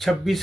26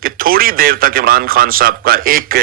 کہ تھوڑی دیر تک عمران خان صاحب کا ایک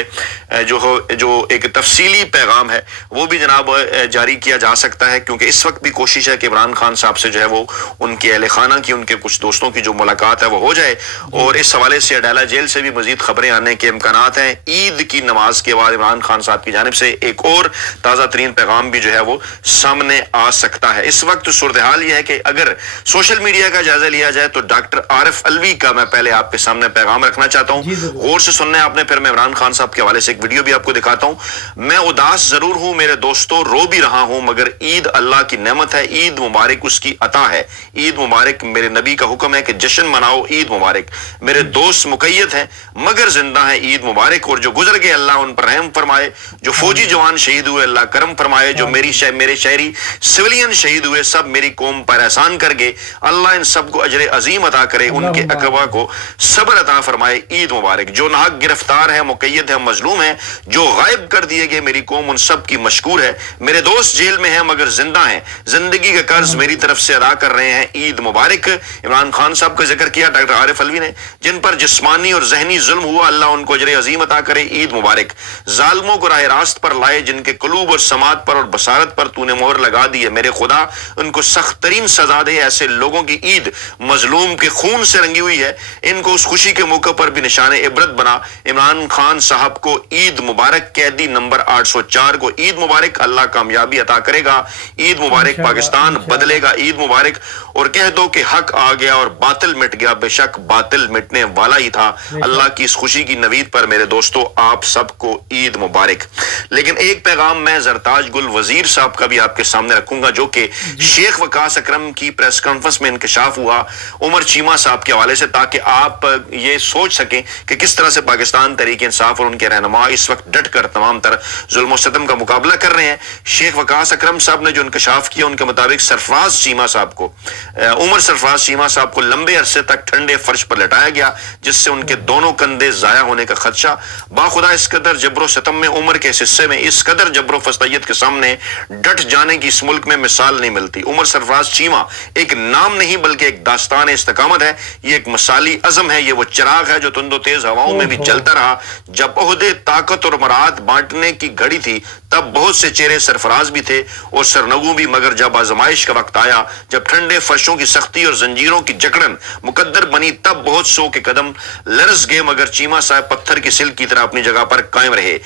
جو ایک تفصیلی پیغام ہے وہ بھی جناب جاری کیا جا سکتا ہے, کیونکہ اس وقت بھی کوشش ہے کہ عمران خان صاحب سے جو ہے وہ ان کے اہل خانہ کی, ان کے کچھ دوستوں کی جو ملاقات ہے وہ ہو جائے. اور اس حوالے سے اڈالہ جیل سے بھی مزید خبریں آنے کے امکانات ہیں. عید کی نماز کے بعد عمران خان صاحب کی جانب سے ایک اور تازہ ترین پیغام بھی جو ہے وہ سامنے آ سکتا ہے. اس وقت صورتحال یہ ہے کہ اگر سوشل میڈیا کا جائزہ لیا جائے تو ڈاکٹر عارف الوی کا میں پہلے آپ کے سامنے پیغام رکھنا چاہتا ہوں, غور سے سننا ہے آپ نے. پھر میں عمران خان صاحب کے حوالے سے ایک ویڈیو بھی آپ کو دکھاتا ہوں. میں اداس ضرور ہوں میرے دوستوں, رو بھی رہا ہوں, مگر عید اللہ کی نعمت ہے, عید مبارک اس کی عطا ہے. عید مبارک میرے نبی کا حکم ہے کہ جشن مناؤ, عید مبارک. میرے دوست مقید ہیں مگر زندہ ہیں, عید مبارک. اور جو گزر گئے اللہ ان پر رحم فرمائے, جو فوجی جوان شہید ہوئے اللہ کرم فرمائے, جو میرے شہری سویلین شہید ہوئے سب میری قوم پر احسان کر گئے, اللہ ان سب کو اجر عظیم عطا کرے, ان کے اقوا کو صبر عطا فرمائے, عید مبارک. جو ناحق گرفتار ہے, مقید ہے, مظلوم ہے, جو غائب کر دیے گئے میری قوم ان سب کی مشکور ہے. میرے دوست جیل میں ہیں مگر زندہ ہیں, زندگی کا قرض میری طرف سے ادا کر رہے ہیں, عید مبارک. عمران خان صاحب کا ذکر کیا ڈاکٹر عارف الوی نے, جن پر جسمانی اور ذہنی ظلم ہوا اللہ ان کو اجر عظیم عطا کرے, عید مبارک. ظالموں کو راہ راست پر لائے, جن کے قلوب اور سماعت پر اور بصارت پر تو نے مہر لگا دی ہے, میرے خدا ان کو سخت ترین سزا دے. ایسے لوگوں کی عید مظلوم کے خون سے رنگی ہوئی ہے, ان کو اس خوشی کے موقع پر بھی نشان عبرت بنا. عمران خان صاحب کو عید مبارک. قیدی نمبر 804 کو عید مبارک, اللہ کامیابی عطا کرے گا, عید مبارک. پاکستان بدلے گا, عید مبارک. اور کہہ دو کہ حق آ گیا اور باطل مٹ گیا, بے شک باطل مٹنے والا ہی تھا. اللہ کی اس خوشی کی نوید پر میرے دوستو آپ سب کو عید مبارک. لیکن ایک پیغام میں زرتاج گل وزیر صاحب کا بھی آپ کے سامنے رکھوں گا, جو کہ شیخ وقاص اکرم کی پریس کانفرنس میں انکشاف ہوا عمر چیمہ صاحب کے حوالے سے, تاکہ آپ یہ سوچ سکیں کہ کس طرح سے پاکستان تحریک انصاف اور ان کے رہنما اس وقت ڈٹ کر تمام تر ظلم و ستم کا مقابلہ کر رہے ہیں. شیخ وقاص اکرم صاحب نے جو انکشاف کیا ان کے مطابق سرفراز چیمہ صاحب کو, عمر سرفراز چیمہ صاحب کو لمبے عرصے تک ٹھنڈے فرش پر لٹایا گیا, جس سے ان کے دونوں کندھے ضائع ہونے کا خدشہ. باخدا اس قدر جبر و ستم میں عمر کے اس حصے میں اس قدر جبر و فستیت کے سامنے ڈٹ جانے کی اس ملک میں مثال نہیں ملتی. عمر سرفراز چیمہ ایک نام نہیں بلکہ ایک داستان استقامت ہے, یہ ایک مثالی عزم ہے, یہ وہ چراغ ہے جو تند و تیز ہواؤں میں بھی جلتا رہا. جب عہدے طاقت اور مراد بانٹنے کی گھڑی تھی تب بہت سے چہرے سرفراز بھی تھے اور سرنگوں بھی, مگر جب آزمائش کا وقت آیا, جب ٹھنڈے فرشوں کی سختی اور زنجیروں کی جکڑن مقدر بنی, تب بہت سو کے قدم لرز گئے, مگر چیمہ صاحب پتھر کی سل کی طرح اپنی جگہ پر قائم رہے.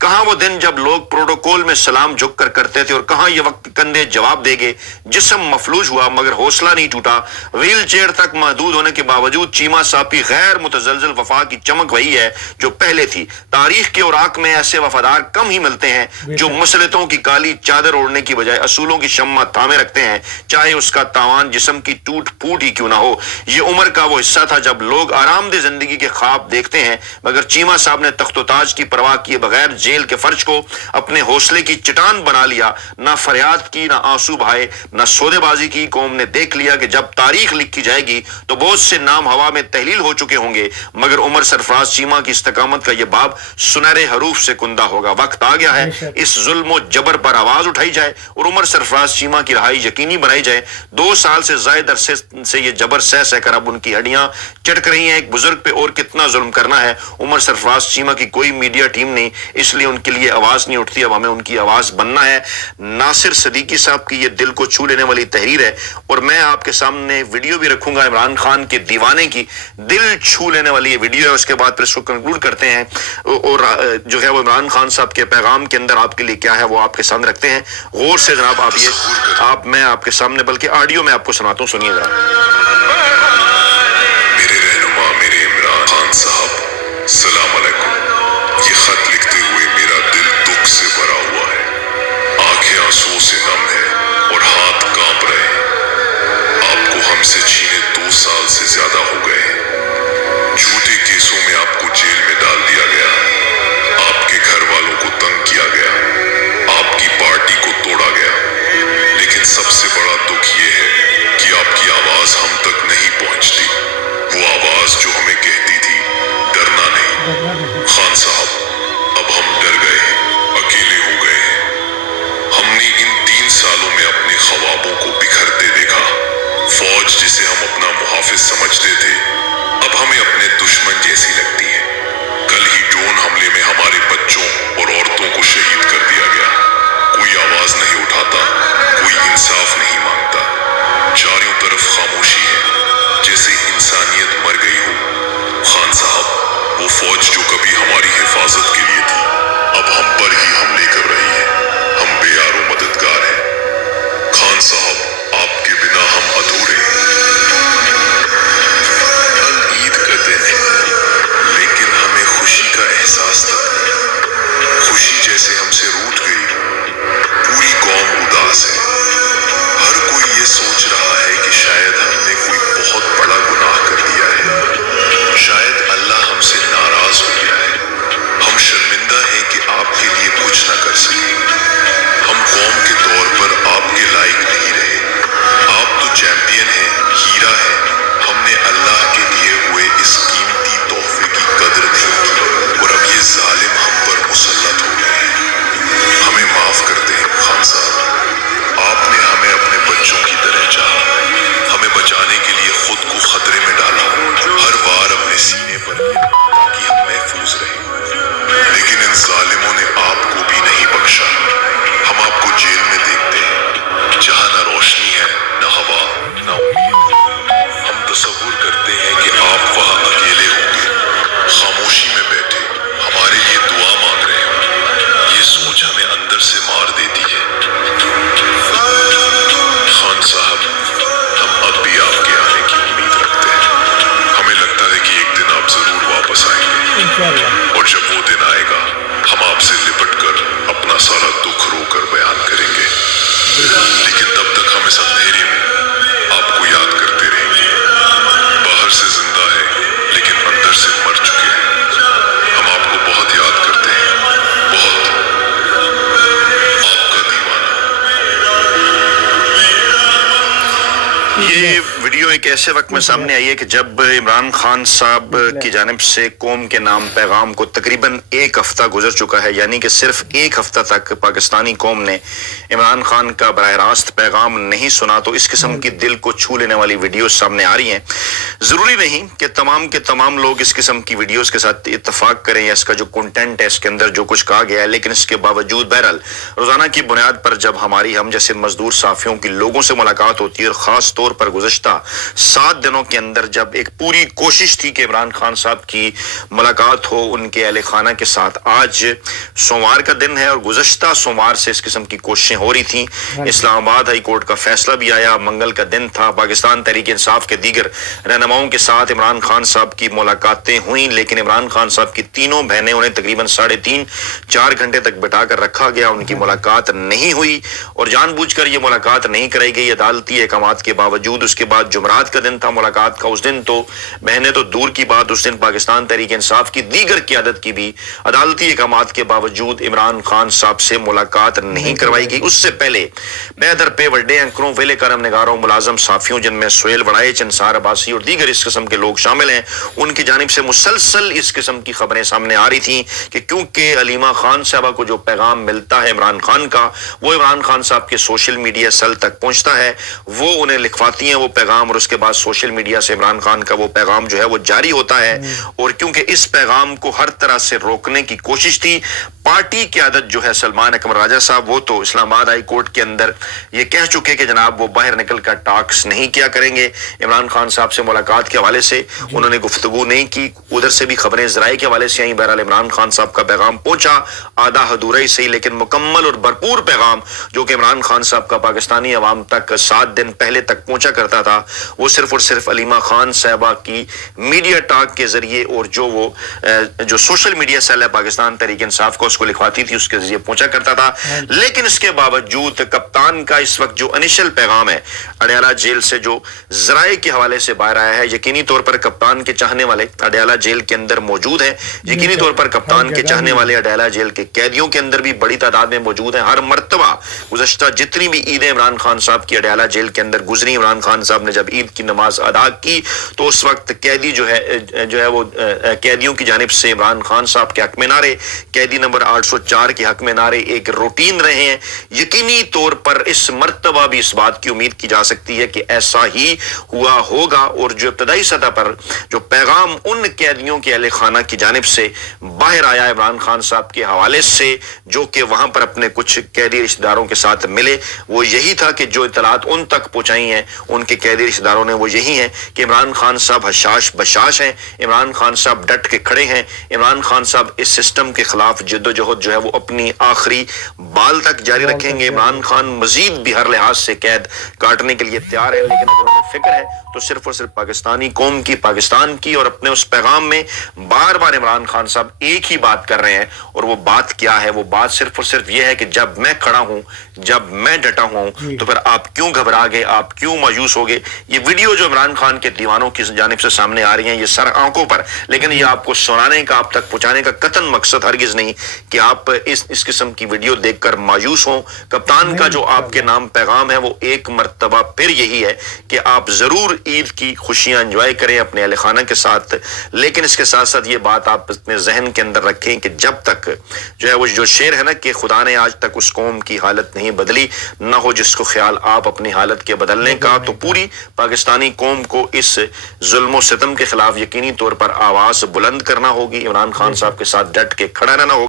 کہاں وہ دن جب لوگ پروٹوکول میں سلام جھک کر کرتے تھے, اور کہاں یہ وقت کندھے جواب دے گے. جسم مفلوج ہوا مگر حوصلہ نہیں ٹوٹا. ویل چیئر تک محدود ہونے کے باوجود چیمہ صاحب کی غیر متزلزل وفا کی چمک وہی ہے جو پہلے تھی. تاریخ کے اوراق میں ایسے وفادار کم ہی ملتے ہیں جو مسلطوں کی کالی چادر اوڑھنے کی بجائے اصولوں کی شمع تھامے رکھتے ہیں, چاہے اس کا تاوان جسم کی ٹوٹ پھوٹ ہی کیوں نہ ہو. یہ عمر کا وہ حصہ تھا جب لوگ آرام دہ زندگی کے خواب دیکھتے ہیں, مگر چیمہ صاحب نے تخت و تاج کی پرواہ کیے بغیر جیل کے فرش کو اپنے حوصلے کی چٹان بنا لیا. نہ فریاد کی, نہ آنسو بہائے, نہ سودے بازی کی. قوم نے دیکھ لیا کہ جب تاریخ لکھی جائے گی تو بہت سے نام ہوا میں تحلیل ہو چکے ہوں گے, مگر عمر سرفراز چیمہ کی استقامت کا یہ باب سنہرے حروف سے کندہ ہوگا. وقت آ گیا ہے اس ظلم و جبر پر آواز اٹھائی جائے اور عمر سرفراز چیمہ کی رہائی یقینی بنائی جائے. 2 سال سے زائد عرصے سے یہ جبر سہ سہ کر اب ان کی ہڈیاں چٹک رہی ہیں. ایک بزرگ پہ اور کتنا ظلم کرنا ہے. عمر سرفراز چیمہ کی کوئی میڈیا ٹیم نہیں, اس لیے ان کے لیے آواز نہیں اٹھتی. اب ہمیں ان کی آواز بننا ہے. ناصر صدیقی صاحب کی یہ دل کو چھو لینے والی تحریر ہے, اور میں آپ کے سامنے ویڈیو بھی رکھوں گا عمران خان کے دیوانے کی. دل چھو لینے والی یہ ویڈیو ہے. اس کے بعد پھر اس کو کنکلوڈ کرتے ہیں, اور جو ہے وہ عمران خان صاحب کے پیغام کے اندر آپ کے لیے کیا ہے وہ آپ کے سامنے رکھتے ہیں. غور سے جناب میں آپ کے سامنے بلکہ آڈیو میں آپ کو سناتا ہوں, سنیے ذرا. میرے رہنما میرے عمران خان صاحب السلام علیکم. یہ خط لکھتے ہوئے میرا دل دکھ سے بھرا ہوا ہے, آنکھیں آنسو سے نم ہے اور ہاتھ کانپ رہے ہیں. آپ کو ہم سے چھینے 2 سال سے زیادہ ہو گئے ہیں. جھوٹے کیسوں میں آپ کو جیل میں ڈال دیا گیا, آپ کے گھر والوں کو تنگ کیا گیا, آپ کی پارٹی کو توڑا گیا. لیکن سب سے بڑا دکھ یہ ہے کہ آپ کی آواز ہم تک نہیں پہنچتی. وہ آواز جو ہمیں کہتی تھی ڈرنا نہیں, یہ ویڈیو ایک ایسے وقت میں سامنے آئی ہے کہ جب عمران خان صاحب کی جانب سے قوم کے نام پیغام کو تقریباً ایک ہفتہ گزر چکا ہے، یعنی کہ صرف ایک ہفتہ تک پاکستانی قوم نے عمران خان کا براہ راست پیغام نہیں سنا، تو اس قسم کی دل کو چھو لینے والی ویڈیوز سامنے آ رہی ہیں۔ ضروری نہیں کہ تمام کے تمام لوگ اس قسم کی ویڈیوز کے ساتھ اتفاق کریں یا اس کا جو کنٹینٹ ہے اس کے اندر جو کچھ کہا گیا ہے، لیکن اس کے باوجود بہرحال روزانہ کی بنیاد پر جب ہماری ہم جیسے مزدور صحافیوں کی لوگوں سے ملاقات ہوتی ہے، اور خاص طور پر گزشتہ 7 دنوں کے اندر جب ایک پوری کوشش تھی کہ عمران خان صاحب کی ملاقات ہو ان کے اہل خانہ کے ساتھ، آج سوموار کا دن ہے اور گزشتہ سوموار سے اس قسم کی کوششیں ہو رہی تھیں۔ اسلام آباد ہائی کورٹ کا فیصلہ بھی آیا، منگل کا دن تھا، پاکستان تحریک انصاف کے دیگر رہنماؤں کے ساتھ عمران خان صاحب کی ملاقاتیں ہوئیں، لیکن عمران خان صاحب کی تینوں بہنیں انہیں تقریباً 3.5-4 گھنٹے تک بٹھا کر رکھا گیا، ان کی ملاقات نہیں ہوئی اور جان بوجھ کر یہ ملاقات نہیں کرائی گئی عدالتی احکامات کے باوجود۔ اس کے بعد جمعرات کا دن تھا ملاقات کا، اس دن تو بہنیں تو دور کی بات، اس دن پاکستان تحریک انصاف کی دیگر قیادت کی بھی عدالتی احکامات کے باوجود عمران خان صاحب سے ملاقات نہیں کروائی گئی۔ اس سے پہلے بے در پہ وڈے اینکروں، ویلے کرم نگاروں، ملازم صحافیوں جن میں سہیل وڑائچ، انصار عباسی اور دیگر اس قسم کے لوگ شامل ہیں، ان کی جانب سے مسلسل اس قسم کی خبریں سامنے آ رہی تھیں کہ کیونکہ علیمہ خان صاحبہ کو جو پیغام ملتا ہے عمران خان کا، وہ عمران خان صاحب کے سوشل میڈیا سیل تک پہنچتا ہے، وہ انہیں لکھواتی ہیں وہ پیغام، اور اس کے بعد سوشل میڈیا سے عمران خان کا وہ پیغام جو ہے وہ جاری ہوتا ہے۔ اور کیونکہ اس پیغام کو ہر طرح سے روکنے کی کوشش تھی، پارٹی قیادت جو ہے سلمان اکمل راجہ صاحب، وہ تو اسلام آباد ہائی کورٹ کے اندر یہ کہہ چکے کہ جناب وہ باہر نکل کر ٹاکس نہیں کیا کریں گے عمران خان صاحب سے ملاقات کے حوالے سے، انہوں نے گفتگو نہیں کی۔ ادھر سے بھی خبریں ذرائع کے حوالے سے آئیں، بہرحال عمران خان صاحب کا پیغام پہنچا، آدھا ادھورا ہی صحیح لیکن مکمل اور بھرپور پیغام جو کہ عمران خان صاحب کا پاکستانی عوام تک 7 دن پہلے تک پہنچا کرتا تھا، وہ صرف اور صرف علیمہ خان صاحبہ کی میڈیا ٹاک کے ذریعے اور جو سوشل میڈیا سیل ہے پاکستان تحریک انصاف کو اس کو لکھواتی تھی اس کے ذریعے پہنچا کرتا تھا۔ لیکن اس کے باوجود کپتان کا اس وقت جو انیشل پیغام ہے اڈیالہ جیل سے جو ذرائع کے حوالے سے باہر آیا ہے، یقینی طور پر کپتان کے چاہنے والے اڈیالہ جیل کے اندر موجود ہیں، یقینی طور پر کپتان کے چاہنے والے اڈیالہ جیل کے قیدیوں کے اندر بھی بڑی تعداد میں موجود ہیں۔ ہر مرتبہ گزشتہ جتنی بھی عیدیں عمران خان صاحب کی اڈیالہ جیل کے اندر گزری، عمران خان صاحب نے جب عید کی نماز ادا کی تو اس وقت قیدی جو ہے وہ قیدیوں کی جانب سے عمران خان صاحب کے حق میں نعرے، قیدی نمبر 804 کے حق میں نعرے ایک روٹین رہے ہیں۔ یقینی طور پر اس مرتبہ بھی اس بات کی امید کی جا سکتی ہے کہ ایسا ہی ہوا ہوگا، اور جو ابتدائی سطح پر جو پیغام ان قیدیوں کے اہل خانہ کی جانب سے باہر آیا عمران خان صاحب کے حوالے سے جو کہ وہاں پر اپنے کچھ قیدی رشتہ داروں کے ساتھ ملے، وہ یہی تھا کہ جو اطلاعات ان تک پہنچائی ہیں ان کے قیدی رشتہ داروں نے، وہ یہی ہیں کہ عمران خان صاحب حشاش بشاش ہیں، عمران خان صاحب ڈٹ کے کھڑے ہیں، عمران خان صاحب اس سسٹم کے خلاف جد و جہد جو ہے وہ اپنی آخری بال تک جاری رکھیں گے۔ عمران خان مزید بھی ہر لحاظ سے قید کاٹنے کے لیے تیار ہے، لیکن اگر انہیں فکر ہے تو صرف اور صرف پاکستانی قوم کی، پاکستان کی، اور اپنے اس پیغام میں بار بار عمران خان صاحب ایک ہی بات کر رہے ہیں، اور وہ بات کیا ہے؟ وہ بات صرف اور صرف یہ ہے کہ جب میں کھڑا ہوں، جب میں ڈٹا ہوں تو پھر آپ کیوں گھبرا گئے، آپ کیوں مایوس ہو گئے؟ یہ ویڈیو جو عمران خان کے دیوانوں کی جانب سے سامنے آ رہی ہیں یہ سر آنکھوں پر، لیکن یہ آپ کو سنانے کا، آپ تک پہنچانے کا قطعاً مقصد ہرگز نہیں کہ آپ اس قسم کی ویڈیو دیکھ کر مایوس ہوں۔ کپتان کا جو آپ کے نام پیغام ہے وہ ایک مرتبہ پھر یہی ہے کہ آپ ضرور عید کی خوشیاں انجوائے کریں اپنے اہل خانہ کے ساتھ، لیکن اس کے ساتھ ساتھ یہ بات آپ اپنے ذہن کے اندر رکھیں کہ جب تک جو ہے وہ جو شعر ہے نا کہ خدا نے آج تک اس قوم کی حالت نہیں بدلی، نہ ہو جس کو خیال آپ اپنی حالت کے بدلنے کا، تو پوری پاکستانی قوم کو اس ظلم و ستم کے خلاف یقینی طور پر آواز بلند کرنا ہوگی، عمران خان صاحب کے ساتھ ڈٹ کے کھڑا رہنا ہوگا۔